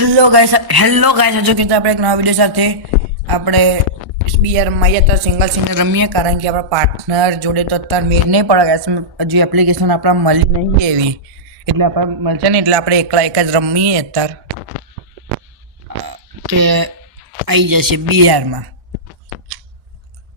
Hello guys હજુ કીધું આપણે એક નવા વિડીયો સાથે આપણે SBRમાં અત્યારે સિંગલ સિંગલ રમીએ કારણ કે આપણા પાર્ટનર જોડે તો અત્યારે મેળ નહીં પડે ગાઈસ હજુ એપ્લિકેશન આપણા મળી નહીં એવી એટલે આપણે મળશે ને એટલે આપણે એકલા એક જ રમીએ અત્યારે કે આવી જશે બિહારમાં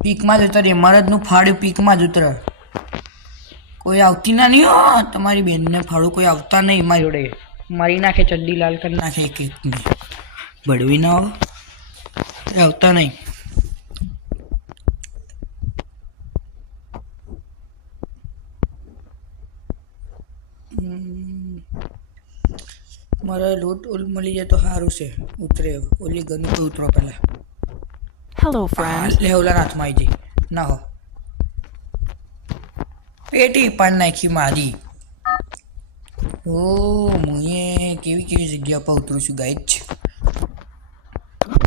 પીકમાં જ ઉતરીએ મરદનું ફાળ્યું પીકમાં જ ઉતરે કોઈ આવતી ના નહીં હો તમારી બેનને ફાળું કોઈ આવતા નહીં મારી જોડે મારી નાખે ચડ્ડી લાલ કરી નાખે એક એકની બળવી ના હો આવતા નહીં મારે લોટ ઓલ મળી જાય તો સારું છે ઉતરે ઓલી ગનું તો ઉતરો પહેલાં Hello, friend. લે ઓલા હાથમાં આવી જાય ના હો પેટી પણ નાખી મારી ઓ મુએ કેવી કેવી જગ્યા પર ઉતરું છું ગાઈડ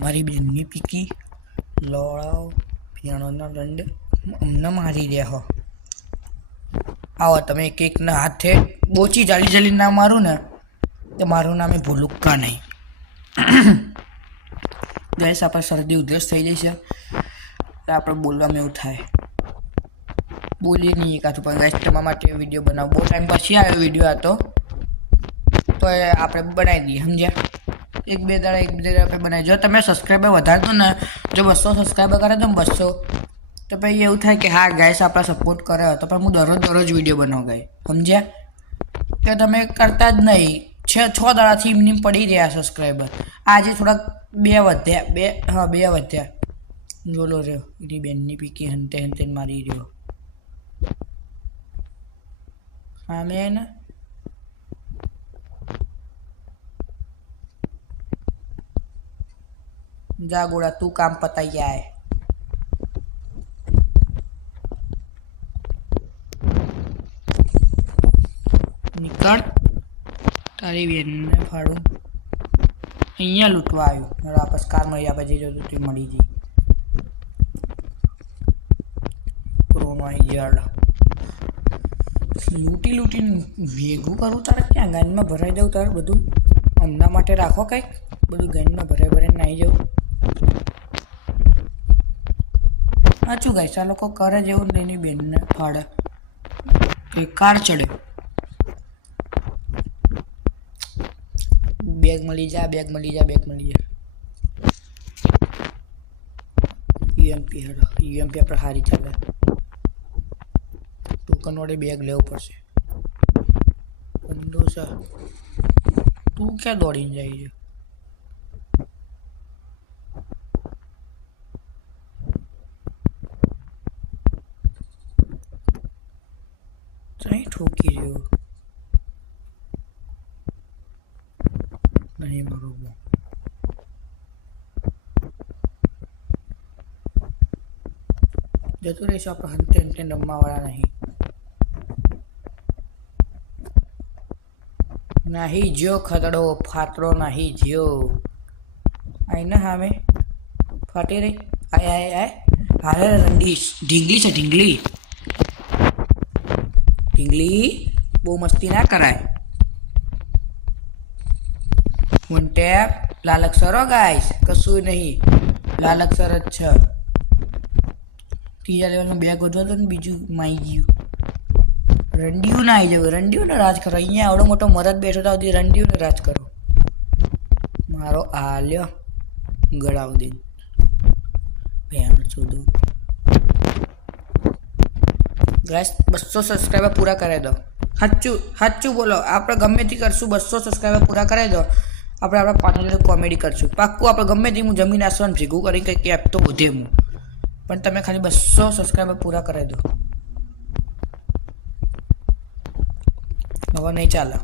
મારી બેનની પીકી લોળાવ પિયાણોના દંડ અમને મારી રહ્યા હો આવો તમે એક એકના હાથે બોચી ચાલી ચાલી ના મારું ને તો મારું નામ એ ભૂલુક્કા નહીં ગેસ આપણે શરદી ઉધરસ થઈ જશે એટલે આપણે બોલવામાં એવું થાય બોલીએ નહીં એકાથું પણ ગેસ તમારા માટે વિડીયો બનાવો બહુ ટાઈમ પછી આવ્યો વિડીયો હતો તો એ આપણે બનાવી દઈએ સમજ્યા એક બે દાડા આપણે બનાવી જો તમે સબસ્ક્રાઈબર વધારતો ને જો 200 સબસ્ક્રાઈબર કરે તો 200 તો પછી એવું થાય કે હા ગાઈસ આપણા સપોર્ટ કરે તો પણ હું દરરોજ વિડીયો બનાવું ગાઈ સમજ્યા કે તમે કરતા જ નહીં 6 દાડાથી એમની પડી રહ્યા સબસ્ક્રાઈબર આજે થોડાક બે વધ્યા બોલો રહ્યો એની બેનની પીકી હંતે હંતે મારી રહ્યો હા મેં ને જા ગોળા તું કામ પતાઈ જાય નીકળ તારી બેનને ફાડું અહીંયા લૂંટવા આવ્યું મારે વાપસ કાર મળી આપણે જઈ જતું તું મળી જઈ કોરોના આવી ગયા લૂંટીને ભેગું કરું તારે ક્યાં ગાનમાં ભરાઈ દઉં તારે બધું હમણાં માટે રાખો કંઈક બધું ગાનમાં ભરાઈને આવી જાઉં સાચું ગાઈસ આ લોકો કરે જેવું ને એની બેનને ફાડે કે કાર ચડે બેગ મળી જા યુએમપી આપણે સારી ચાલે ટોકન વડે બેગ લેવું પડશે બંદોસા તું ક્યાં દોડીને જાય છે અહીં ઠોકી રહ્યો નહીં બરોબર જતું રહીશું આપણે હંતે રમવાવાળા નહીં જ્યો ખતડો ફાતરો નહીં જ્યો આઈ ને હામે ફાટી રહી આય હારે ઢીંગલી છે ઢીંગલી બહુ મસ્તી ના કરાય વન ટેપ લાલ અક્ષરો ગાઈસ કશું નહીં લાલ અક્ષર જ છે ત્રીજા લેવલનો બેગ વધવા તો ને બીજું માઈ ગયું રંડિયું ના આવી જવું રંડિયુંને રાજ કરો અહીંયા આવડો મોટો મરદ બેઠો તો આવતી રંડિયુંને રાજ કરો મારો આલ્યો ગળાવ દે ભેણ છોડું ગાઈસ 200 સબસ્ક્રાઈબર પૂરા કરાવી દો સાચું બોલો આપણે ગમે તે કરશું 200 સબસ્ક્રાઈબર પૂરા કરાવી દો આપણે આપણા પાર્ટનર જોડે કોમેડી કરશું પાક્કું આપણે ગમે તે હું જમીન આસવાનું ભેગું કરી કંઈક એપ તો વધે હું પણ તમે ખાલી 200 સબસ્ક્રાઈબર પૂરા કરાવી દો હવે નહીં ચાલે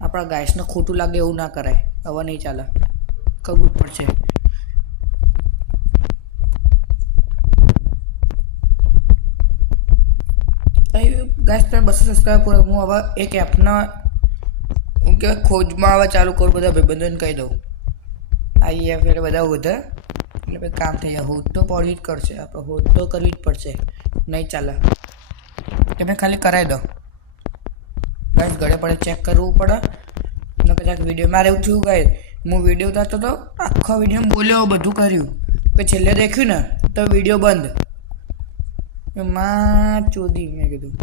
આપણા ગાઈસને ખોટું લાગે એવું ના કરાય હવે નહીં ચાલે કરવું જ પડશે ગાઈસ તમે 200 સબસ્ક્રાઈબર પૂરા હું હવે એક એપના હું કહેવાય ખોજમાં હવે ચાલુ કરું બધા ભાઈબંધોને કહી દઉં આ એપ એટલે બધા વધે એટલે ભાઈ કામ થઈ જાય હોટ તો પડવી જ કરશે આપણે હોટ તો કરવી જ પડશે નહીં ચાલે તમે ખાલી કરાવી દો ગાઈસ ગળે પડે ચેક કરવું પડે કદાચ વિડીયો મારે એવું થયું ગઈ હું વિડીયો ઉતારતો હતો આખો વિડીયો બોલ્યો બધું કર્યું પછી છેલ્લે દેખ્યું ને તો વિડીયો બંધ માં ચોદી મેં કીધું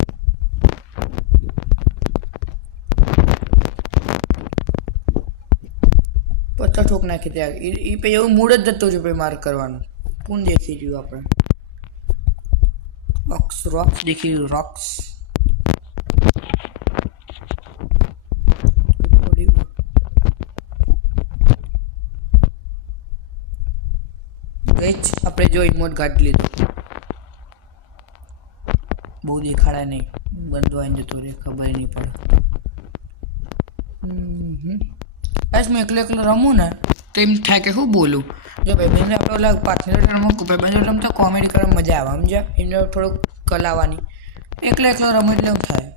પત્તા ઠોક નાખી ત્યાં એ પછી એવું મૂડ જ જતું છે પછી મારે કરવાનું કોણ દેખી રહ્યું આપણે રોક્સ દેખી રહ્યું રોક્સ આપણે જો ઇમોટ કાઢી લીધું બહુ દેખાડા નહીં બંધો આવીને જતો રહે ખબર નહીં પડે બસ હું એકલો રમું ને તો એમ થાય કે શું બોલું જો ભાઈ આપણે ઓલા પાર્ટનર રમું ભાઈ રમતા કોમેડી કરવા મજા આવે સમજ્યા એમને થોડુંક કલાવાની એકલો રમું એટલે એવું થાય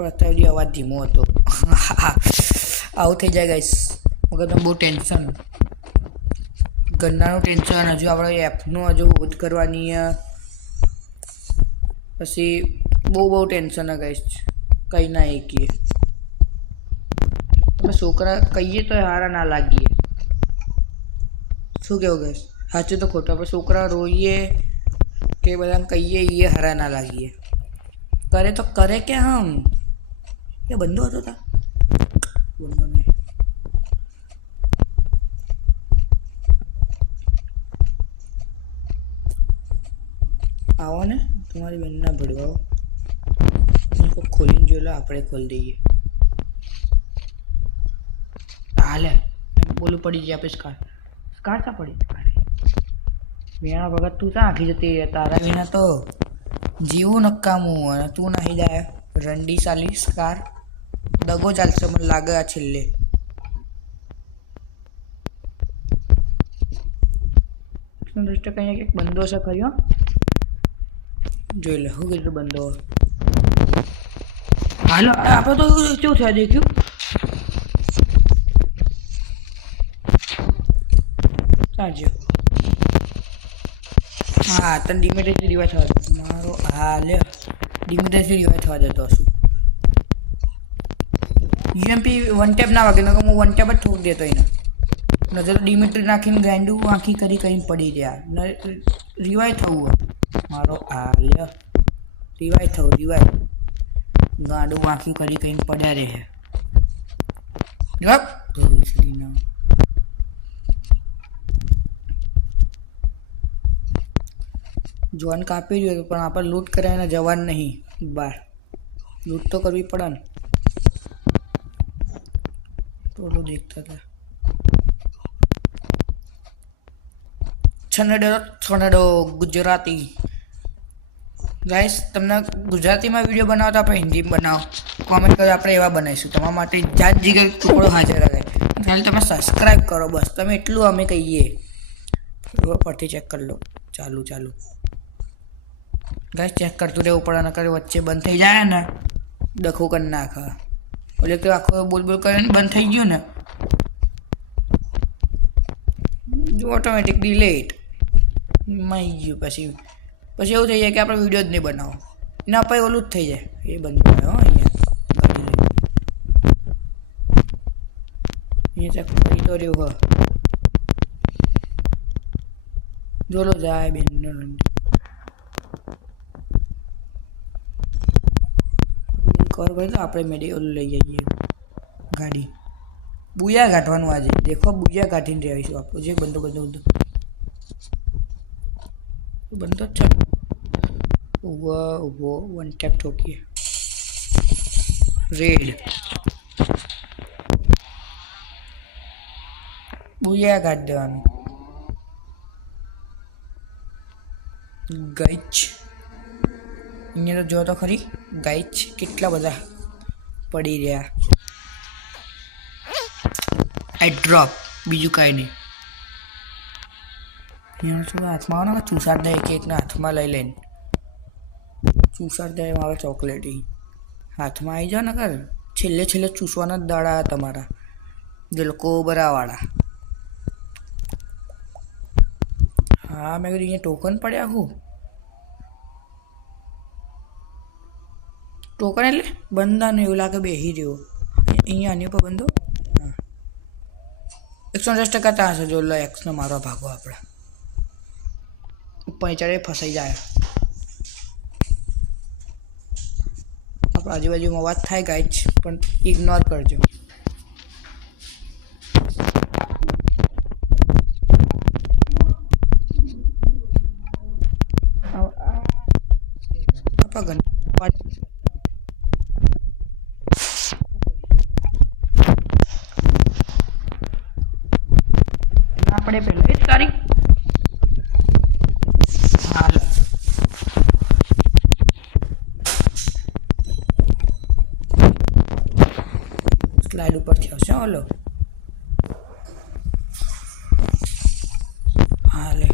અત્યારે અવાજ ધીમો હતો આવું થઈ જાય ગાઈસ મગર બહુ ટેન્શન ગન્નાનું ટેન્શન હજુ આપણે એપનું હજુ હોત કરવાની પછી બહુ ટેન્શન હે ગાઈસ કંઈ ના એકીએ તમે છોકરા કહીએ તો હારા ના લાગીએ શું કહેવું ગાઈસ સાચું તો ખોટું આપણે છોકરા રોઈએ કે બધાને કહીએ એ હારા ના લાગીએ કરે તો કરે કે હમ એ બંધો હતો તા બંધો નહીં આવો ને તમારી બેનના ભડવાઓ ખોલીને જોઈ લો આપણે ખોલી દઈએ હાલે બોલું પડી જાય આપણે સ્કાર ચા પડી મેણા વગર તું ક્યાં આખી જતી તારા વિના તો જીવું નકામું અને તું નાહી જાય રંડી સાલી સ્કાર દગો ચાલશે મને લાગે આ છેલ્લે દૃષ્ટિ કહીએ કે બંધો છે ખર્યો જોઈ લે હું કીધું બંધો હાલો આપણે તો કેવું થયા દેખ્યું સાંજે હા તને ડિમેટેથી રિવાજ થવા મારો હા લે ડિમેટેથી રિવાજ થવા જતો હશું યુએમપી વન ટેપ ના વાગે હું વન ટેપ જ ઠોક દેતો એને નજર ડિમેટર નાખીને ગાંડું આંખી કરીને પડી રહ્યા રિવાય થવું મારો આ લે રિવાય થવું ગાંડું આંખી કરીને પડ્યા રહે જોન કાપી રહ્યો પણ આપણે લૂંટ કરાવીને જવાનું નહીં બહાર લૂંટ તો કરવી પડે ને ટોલું દેખતા હતા છનડો ગુજરાતી ગાઈસ તમને ગુજરાતીમાં વિડીયો બનાવો તો આપણે હિન્દીમાં બનાવો કોમેન્ટ કરો આપણે એવા બનાવીશું તમારા માટે જાત જીગર ટુકડો હાજર રહે ખાલી તમે સબસ્ક્રાઈબ કરો બસ તમે એટલું અમે કહીએ પરથી ચેક કરી લો ચાલુ ગાઈસ ચેક કરતું રહેવું પડે ને કરે વચ્ચે બંધ થઈ જાય ને ડખો કરી નાખે એટલે કે આખો બોલ કરીને બંધ થઈ ગયું ને ઓટોમેટિક ડિલેટ માઈ ગયું પછી એવું થઈ જાય કે આપણે વિડીયો જ નહીં બનાવો એના પછી ઓલું જ થઈ જાય એ બંધ થાય અહીંયા ચેક કરી તો રહ્યું જોલો જાય બેન કર ભાઈ તો આપણે મેડી ઓલું લઈ જઈએ ગાડી બુયા કાઢવાનું આજે દેખો બુયા કાઢીને રહીશું આપણું જે બંધો જ છે ઊભો વન ટેપ ઠોકીએ રેડ બુયા કાઢી દેવાનું ગાઈચ અહીંયા તો જો તો ખરી ગાઈચ કેટલા બધા પડી રહ્યા આઈ ડ્રોપ બીજું કાંઈ નહીં શું હાથમાં આવે ને ચૂસાડ દે એકના હાથમાં લઈ લઈને ચૂસાડ દે મારો ચોકલેટી હાથમાં આવી જાઓ ને કર છેલ્લે ચૂસવાના જ દાડા તમારા જે લોકો બરાવાળા હા મેં કીધું અહીંયા ટોકન પડ્યા હું ટોકન એટલે બંધાને એવું લાગે બેસી રહ્યો અહીંયા આની પર બંધો હા 110% ત્યાં હશે જો લો એક્સનો મારો ભાગો આપણે ઉપર ચડે ફસાઈ જાય આપણે આજુબાજુમાં વાત થાય ગાઈચ પણ ઇગ્નોર કરજો આપણે પેલા એક તારીખ હાલ સ્લાઇડ ઉપરથી આવશે ઓલો હાલે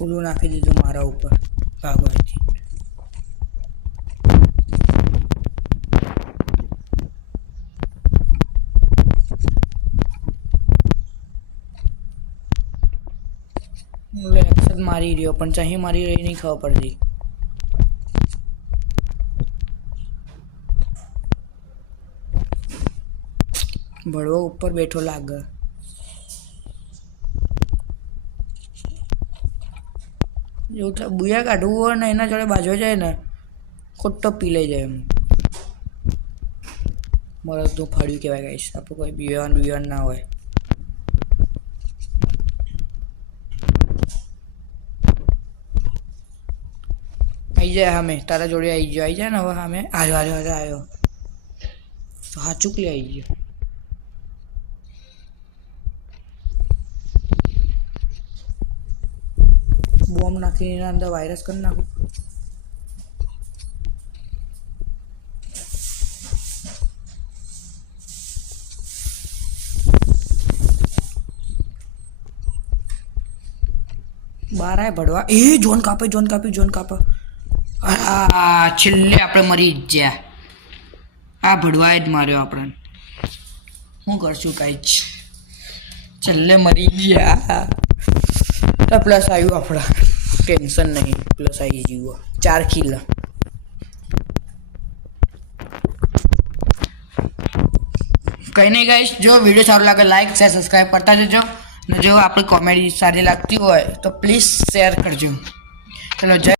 ઓલું નાખી દીધું મારા ઉપર ભાગવાથી એક્શન મારી રહ્યો પણ ચાહી મારી રહી નહીં ખબર પડતી ભડવો ઉપર બેઠો લાગે એવું થાય બુયા કાઢવું હોય ને એના જોડે બાજુ જાય ને ખોટો પી લઈ જાય એમ મારે તો ફાડ્યું કહેવાય ગાઈશ આપણું કોઈ બિયાન ના હોય આવી જાય સામે તારા જોડે આવી જાય ને હવે સામે આવ્યો તો હા ચૂકલી આવી ગયો બોમ્બ નાખીને એના અંદર વાયરસ કરી નાખું બાર આય ભડવા એ જોન કાપે છેલ્લે આપણે મરી જ ગયા આ ભડવાએ જ માર્યો આપણને શું કરશું કાંઈ જ છેલ્લે મરી ગયા તો પ્લસ આવ્યું આપણા ટેન્શન નહીં પ્લસ આવી ગયું 4 કિલ કંઈ નહીં ગાઈશ જો વિડીયો સારો લાગે લાઈક શેર સબસ્ક્રાઈબ કરતા જજો ને જો આપણી કોમેડી સારી લાગતી હોય તો પ્લીઝ શેર કરજો ચલો જય